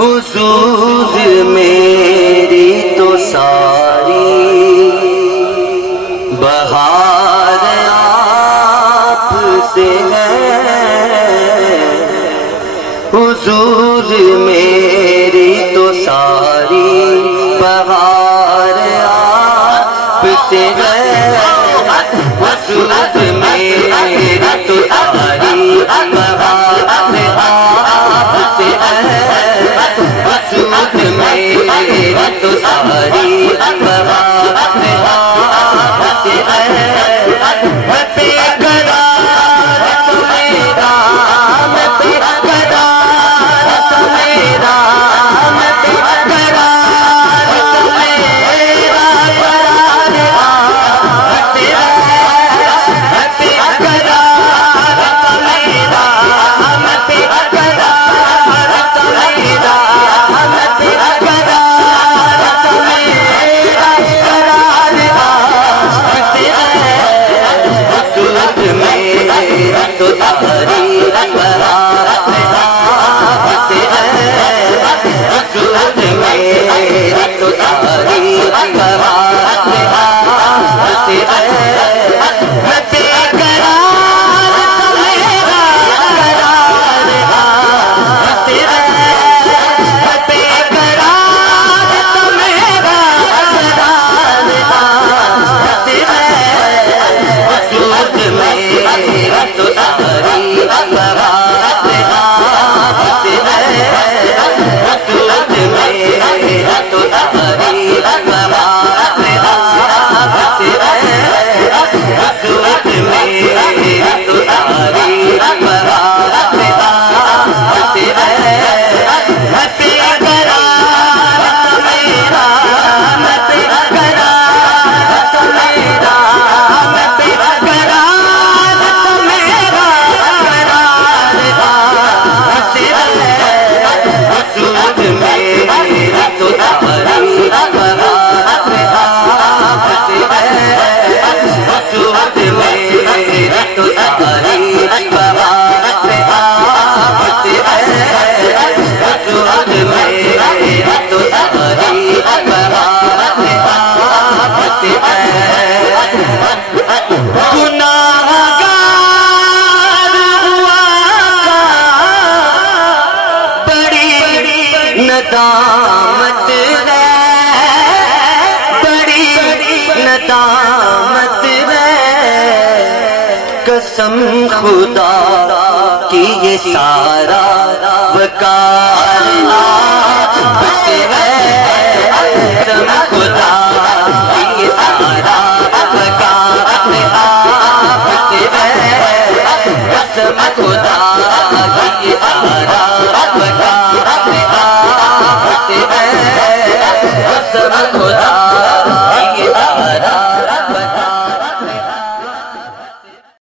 حضور میری تو ساری بہار آپ سے ہے، حضور میری تو ساری بہار آپ سے ہے، حضور میری تو ساری بہار آپ سے ہے، حضور میری تو ساری بہار آپ سے ہے، میں بے قرار تو میرا، میں بے قرار تو میرا، میں بے قرار تو میرا قرار آپ سے ہے، میں بے قرار تو میرا، میں بے قرار تو میرا، میں بے قرار تو میرا قرار آپ سے ہے، حضور میری تو ساری بہار آپ سے ہے، حضور میری تو ساری بہار آپ سے ہے، میں بے قرار تو میرا قرار آپ سے ہے، میں بے قرار تو میرا قرار آپ سے ہے، حضور میری تو ساری بہار آپ سے ہے، حضور میری تو ساری بہار آپ سے ہے، حضور میری تو ساری بہار آپ سے ہے، میں بے قرار تو میرا، میں بے قرار تو میرا، میں بے قرار تو میرا قرار آپ سے ہے، حضور میری تو ساری بہار آپ سے ہے، حضور میری تو ساری بہار آپ سے ہے، حضور میری تو ساری بہار آپ سے ہے، گناہگار ہوا بڑی ندامت ہے، بڑی ندامت ہے، قسم خدا کی یہ سارا وقار آپ سے ہے، قسم خدا کی یہ سارا وقار آپ سے ہے، قسم خدا کی یہ سارا وقار آپ سے ہے، قسم خدا